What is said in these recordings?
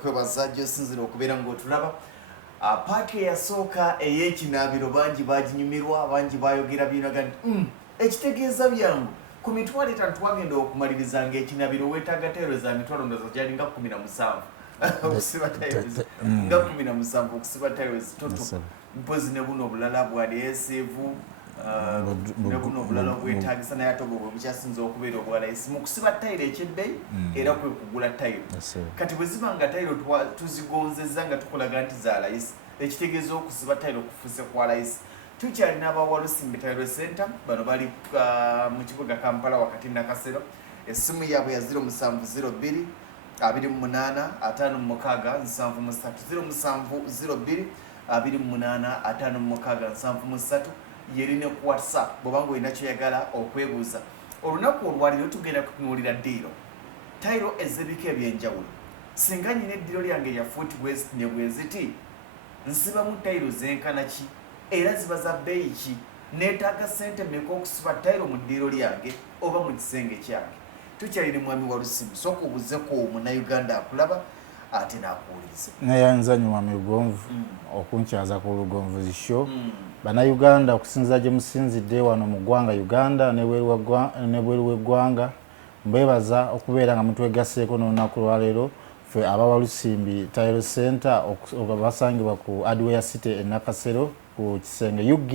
kwebaza Josinzira okubeera ng'otulaba. Paaka eyasooka ey'ekinaabiro bangi baaginyumirwa, bangi baayogera binaga nti ekitegeeza byangu ku mitwalo 5 twagenda okumaliriza ng'ekinaabiro Wetaga tayiro za mitwalo ndoza gyali nga 17 okusiba tayirozi nga 17 okusiba tayirozi toto mpozi ne buno obulala bwali eseevu ne buno obulala bwetaagisa naye ate obwo bukyasinza okubeera obwala esi mu kusiba tayiro ekyebbeeyi era kwe kugula tayiro kati bwe ziba nga tayiro tuzigonzezza nga tukulaga nti za layisi ekitegeeza okusiba tayiro kufuuse kwa layisi. Tukyalina abawalusimbi Tayiro Center bano bali mu kibuga Kampala wakati Nakasero. Essimu yaabwe ya 0702 28 56 0702 28 56 yerine ku WhatsApp bw'obanga olina kyoyagala okwebuuza. Olunaku olwaliro tugenda kutunuulira ddiiro tayiro ez'ebika ebyenjawulo. Singa nyina eddiiro lyange ya Foot West ne bweziti nsibamu tayiro zenkana ki era ziba za bbeeyi ki, neetaaga ssente mmeka okusiba tayiro mu ddiiro lyange oba mu kisenge kyange. Tukyalire mwami Walusimbi, sooka obuzzeko Munnayuganda akulaba ate n'akuwuliriza. Nayanza nnyo mwami Lugonvu okunkyaza ku Lugonvu show. Bannayuganda okusinziira gye musinzidde wano mu ggwanga Uganda n'ebweru w'eggwanga, mbeebaza okubeera nga mutwegasseeko n'olunaku lwaleero ffe abawalusimbi Tayiro Center basangibwa ku Adware City e Nakasero ku kisenge UG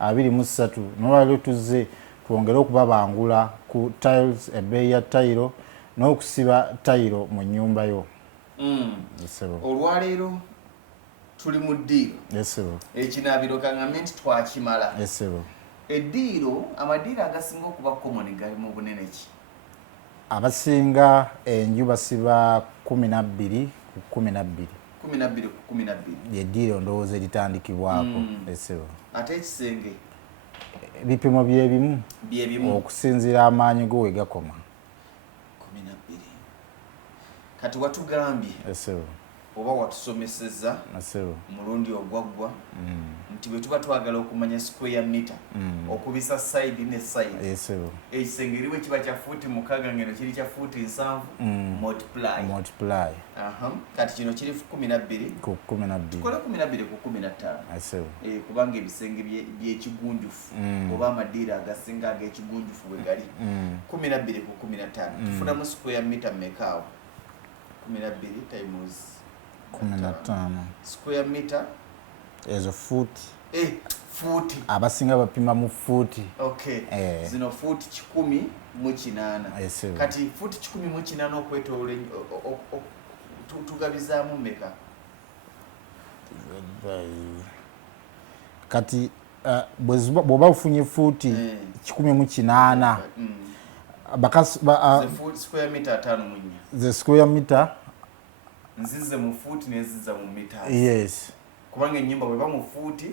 23 n'olwaleero tuzze twongere okubabangula ku tiles ebbeeyi ya tayiro n'okusiba tayiro mu nnyumbayo. Olwaleero tuli mu ddiiro ekinaabiro kaŋŋamye nti twakimala. Eddiiro amadiiro agasinga okuba common gali mu bunene ki? Abasinga enju basiba 12 ku 12. 12 ku 12 yeddiiro ndowooza eritandikibwako. Ate ekisenge ebipimo byebimu okusinziira amaanyi go we gakoma. 12 kati watugambye oba watusomeseza mulundi ogwaggwa nti bwe tuba twagala okumanya square meter okubisa side ne side ekisenge eriwe kiba kya fuuti 6 ngeno kiri kya fuuti 7 multiply. Kati kino kiri 12 ku 12 tukole 12 ku 15 kubanga ebisenge byekigunjufu oba amadiira agasinga ag'ekigunjufu bwe gali 12 ku 15 tufunamu square meter mmekaawo 12 times 15 square meter ezo foot foot abasinga bapima mu foot. Zino foot 18 kati foot 18 okwetoolera tugabizaamu mmeka kati bw'oba ofunye foot 18 square meter 5 the square meter nzize mu foot neziza mu meters. Yes. Kubanga ennyumba bwe ba mu foot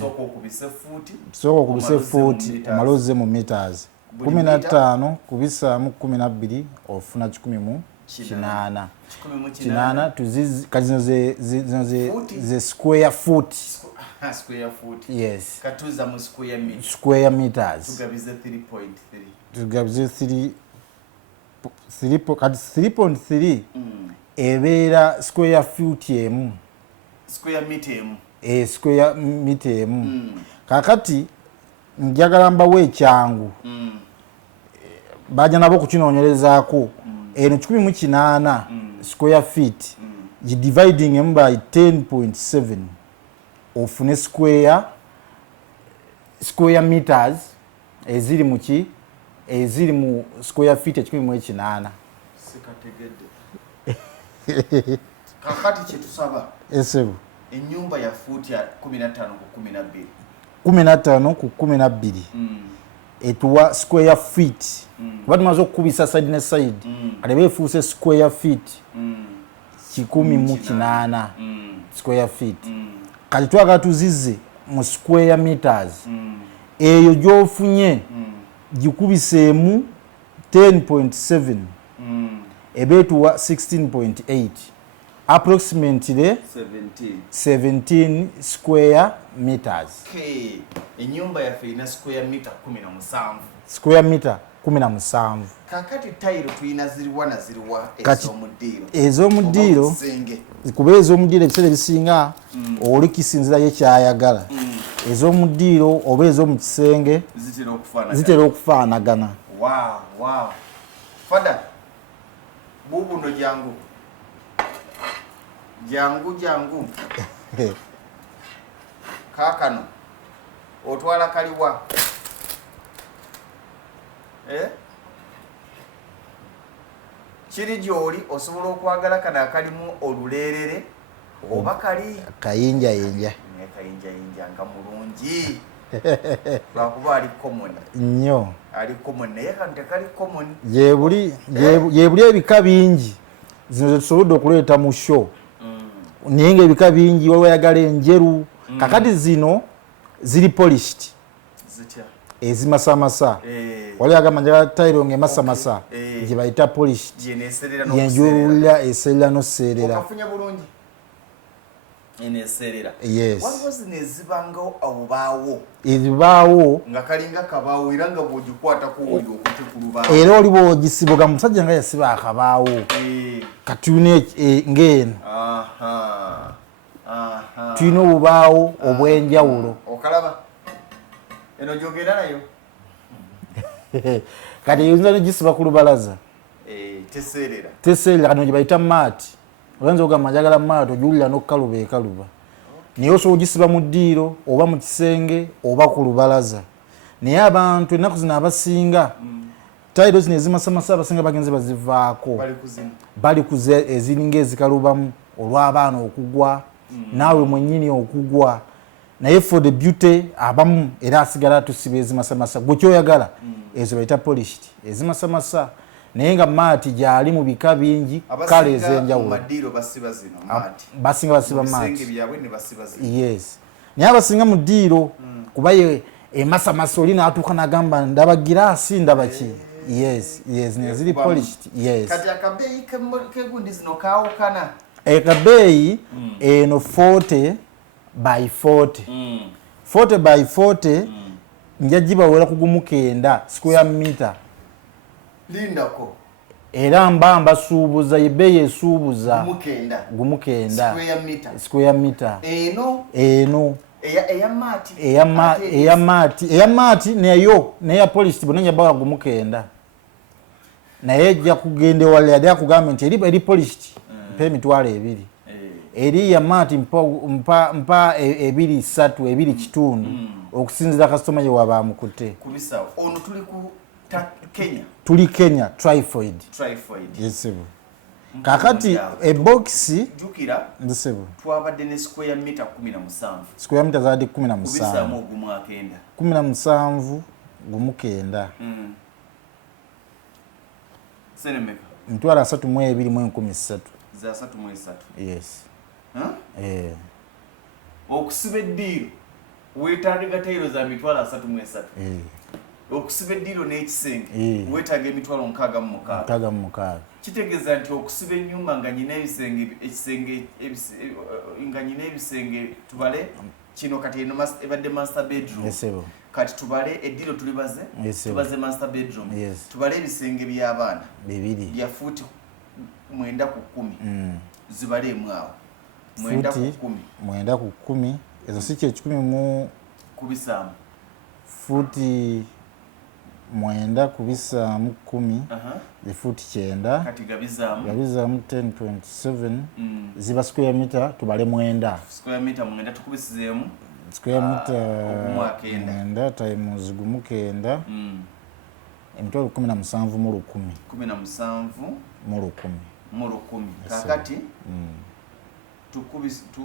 sooka okubise foot omaloze mu meters 15 kubisaamu 12 ofuna 18 tuzizi kazino ze square foot. Square foot. Yes. Katuza mu square meters tugabize 3.3 tugabize 3.3 ebeera square foot emu square meter emu. Kakati njagala mbawe ekyangu bajja nabo okukinoonyerezaako eno 18 square feet dividing emu by 10.7 ofune square meters eziri mu square feet 18. Kakati kyetusaba ennyumba ya foot ya 15 ku 12 etuwa square feet kuba tumaze okukubisa side ne side kati beefuuse square feet 18 square feet kati twagala tuzize mu square meters eyo gy'ofunye gikubiseemu 10.7 ebeetuwa 16.8 approximately 17 square meters. Enyumba yaffe ina square meter 17. Square meter 17. Kakati tayiro tuyina ziriwa na ziriwa ez'omudiiro kuba ez'omudiiro ebiseera ebisinga oli kisinzira ye kyayagala. Ez'omudiiro oba ez'omu kisenge zitera okufaanagana. Wow. Fada bubuno jangu kakano otwala kaliwa kiri gy'oli osobola okwagala kana akalimu oluleerere oba kali kayinjayinja nga mulungi lwakuba ali common nnyo ali common naye kano tekali common yebuli ebika bingi zino zetusobodde okuleeta mu show naye ngaebika bingi waliwo ayagala enjeru kakati zino ziri polished ezimasamasa wali agamba njagala tayiro ng'emasamasa gye bayita polished yenjululira eserera n'oserera yes waliwo zino ezibangawo obubaawo ezibaawo nga kalinga kabaawo era nga bw'ogikwatako oli okutte ku lubaawo era oli bw'ogisiboga musajja nga yasiba akabaawo katuyina ng'eno tuyina obubaawo obw'enjawulo okalaba eno gyogera nayo kati eyinza negisiba ku lubalaza teseerera kati gye bayita maati ogenza ogamba njagala maati ogiwulira n'okukaluba ekaluba naye osobola ogisiba mu ddiiro oba mu kisenge oba ku lubalaza naye abantu ennaku zino abasinga tayiro zino ezimasamasa abasinga bagenze bazivaako bali kuze eziringa ezikalubamu olw'abaana okugwa naawe mwennyini okugwa naye for the beauty abamu era asigala tusiba ezimasamasa gwe kyoyagala ezo bayita polished ezimasamasa naye nga maati gyali mu bika bingi kale ez'enjawulo basinga basiba maati yes naye abasinga mu ddiiro kuba emasamasa oli n'atuuka n'agamba ndaba giraasi ndaba ki yes neziri polished yes kati akabeeyi kegundi zino kaawukana akabeeyi eno 40 by 40 40 by 40 njagibawera kugumu 9 square meter lindako era mbasuubuza yebeeyi esuubuza gumu 9 square meter eno eya maati neya polisi bonna njabawa gumu 9 naye ejja kugenda ewala yadde akugamba nti eri polished mpa emitwalo 2 eri ya maati mpa 2 3 2 kitundu okusinzira kasitoma gye waba amukutte ono tuli Kenya trifoid yesibu kakati ebokisi jukira ndisibu twabadde ne square meter 17 square meter zaadi 17 gumu 9 Sente Meka mtwala 32 za 33 yes okusiba eddiiro weetaaga tayiro za mitwalo 33 okusiba eddiiro n'ekisenge weetaaga emitwalo 66 kitegeeza nti okusiba ennyumba nga nyina ebisenge tubale kino kati ebadde master bedroom kati tubale eddiiro tulibaze tubaze master bedroom tubale ebisenge by'abaana bya fuuti 9 ku 10 zibale emwawo 9 ku 10 ezo si kye 10 mu kubisaamu fuuti 9 kubisaamu 10 fuuti 9 kati gabizaamu 10.7 ziba square meter tubale 9 square meter 9 tukubisizeemu square meter 9 times gumu 9 emitwalo 17 mu 10 mu 10 kakati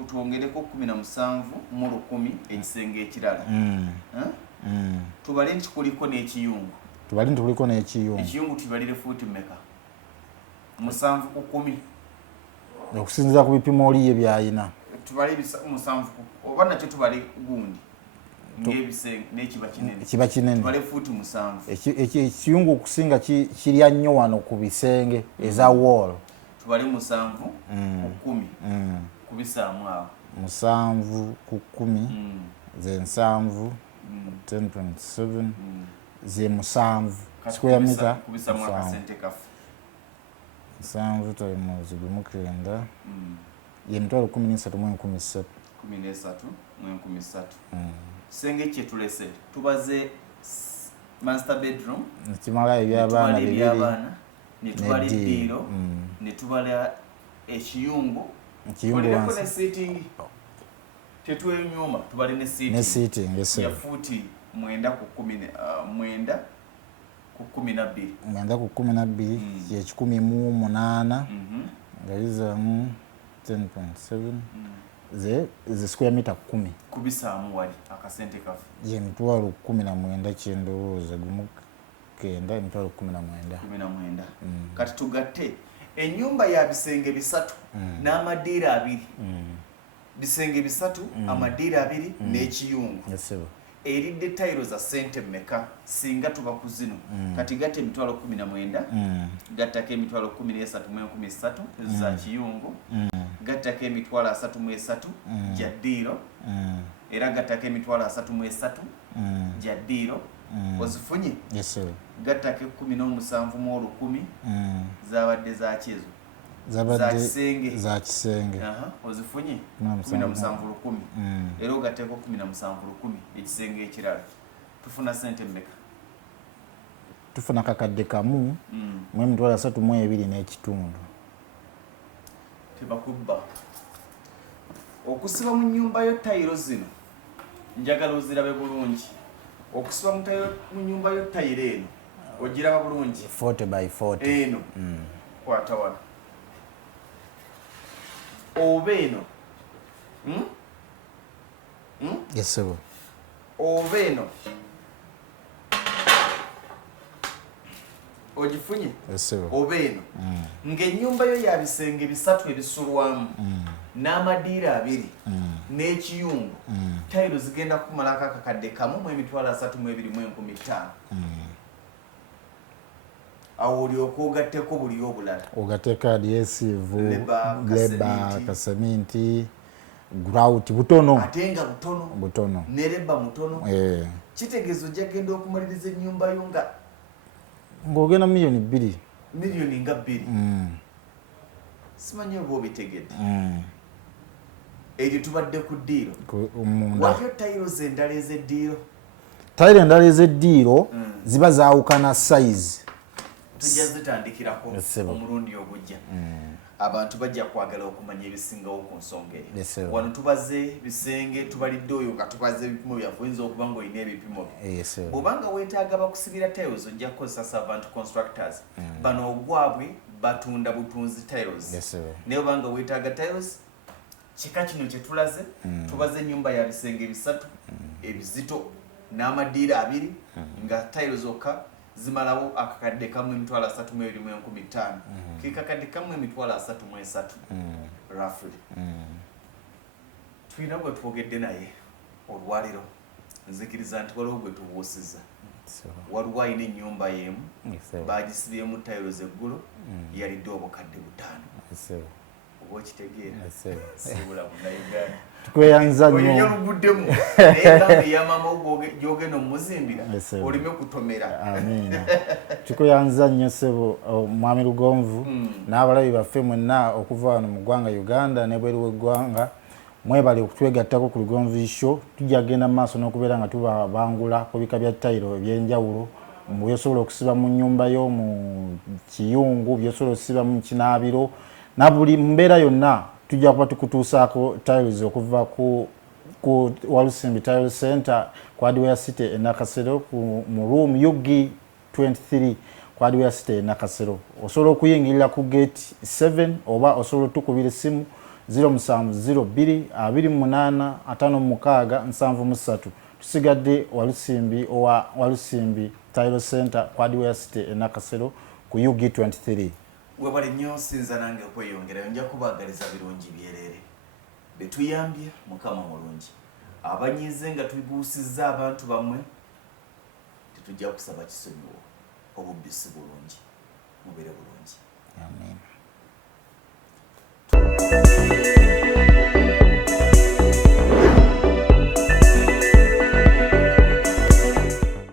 tuongereko 17 mu 10 ekisenge ekirala tubale nti kuliko n'ekiyungu ekiyungu tubalire fuuti mmeka 7 ku 10 okusinziira ku bipimo oliye byayina tubale 7 oba nakyo tubale gundi ng'ebisenge n'ekiba kinene tubale fuuti 7 ekiyungu okusinga kirya nnyo wano ku bisenge eza wall tubali 7 ku 10 kubisaamu awo 7 ku 10 ze 7 10.7 ze 7 square meter kubisaamu akasente kafu 7 tali mwezi gumukenda ye mitwalo 13 mu 13 mu 13 senge kyetulese tubaze master bedroom nekimala eby'abaana bibiri netubala eddiiro netubala ekiyungu tubaleko ne seating tetwenyuma tubale ne seating ya futi 9 ku 12 ye 18 nga bizamu 10.7 ze square meter 10 kubisaamu wali akasente kafu ye mitwalo 19 kyendowooza gumu kenda emitwalo 19 kati tugatte ennyumba ya bisenge 3 n'amadiira 2 bisenge 3 amadiira 2 n'ekiyungu eridde tayiro za Sente Meka singa tuba ku zino kati gatte emitwalo 19 gattako emitwalo 13 za kiyungu gattako emitwalo 33 gya ddiiro era gattako emitwalo 33 gya ddiiro ozifunye gattako 17 mu 10 zabadde za kyezo za kisenge ozifunye 17 10 era ogatteko 17 10 ekisenge ekirala tufuna Sente Meka tufuna kakadde kamu mu emitwalo 32 n'ekitundu tebakubba okusiba mu nnyumba yo tayiro zino njagala ozirabe bulungi okusiba mu nnyumba yo tayiro eno ogiraba bulungi 40 by 40 eno kwata wano oba eno yesebo oba eno ogifunye oba eno ng'ennyumba yo ya bisenge 3 ebisulwamu n'amadiira 2 n'ekiyungu tayiro zigenda kumalako akakadde kamu mu emitwalo 32,500 awo olyoka ogatteko buli obulala ogatteko adhesive leba kaseminti grout butono ate nga butono ne leba mutono kitegeezo gyagenda okumaliriza ennyumba yo nga ng'ogenda miliyoni 2 miliyoni nga 2 simanyi oba obitegedde ebyo tubadde ku ddiiro waliyo tayiro endala ez'eddiiro tayiro endala ez'eddiiro ziba zaawukana size tujja zitandikirako omulundi ogujja abantu bajja kwagala okumanya ebisingawo ku nsonga eyo wano tubaze bisenge tubalidde oyo nga tubaze ebipimo byaffe oyinza okuba nga olina ebipimo bw'obanga weetaaga bakusibira tiles ojja kukozesa servant constructors bano ogwabwe batunda butunzi tiles naye obanga weetaaga tiles kika kino kyetulaze tubaze ennyumba ya bisenge 3 ebizito n'amadiira 2 nga tiles zokka zimalawo akakadde kamu emitwalo 32,500 kekakadde kamu emitwalo 33 roughly tulina gwe twogedde naye olwaliro nzikiriza nti waliwo gwe tubuusiza waliwo alina ennyumba y'emu bagisibyemu tayiro zeggulo yalidde obukadde 5 oba okitegeera sibula munauganda tukweyanza nnyo oluguddemu naye nga eyamama gyogenda omuzimbira olime kutomera amiina tukweyanza nnyo ssebo mwami Lugonvu n'abalabi baffe mwenna okuva wano mu ggwanga Uganda n'ebweru w'eggwanga mwebale okutwegattako ku Lugonvu Show tujja kugenda mu maaso n'okubeera nga tubabangula ku bika bya tayiro eby'enjawulo byosobola okusiba mu nnyumba yo mu kiyungu byosobola okusiba mu kinaabiro na buli mbeera yonna tujja kuba tukutuusaako tiles okuva ku Walusimbi Tile Center ku Hardware City e Nakasero mu room UG 23 ku Hardware City e Nakasero osobola okuyingirira ku gate 7 oba osobola otukubira essimu 0702285673 tusigadde Walusimbi owa Walusimbi Tile Center ku Hardware City e Nakasero ku UG 23 webale nnyo sinza nange okweyongerayo nja kubaagaliza birungi byerere betuyambye mukama mulungi abanyize nga tubuusizza abantu bamwe tetujja kusaba kisonyiwo obubbisi bulungi mubere bulungi amen.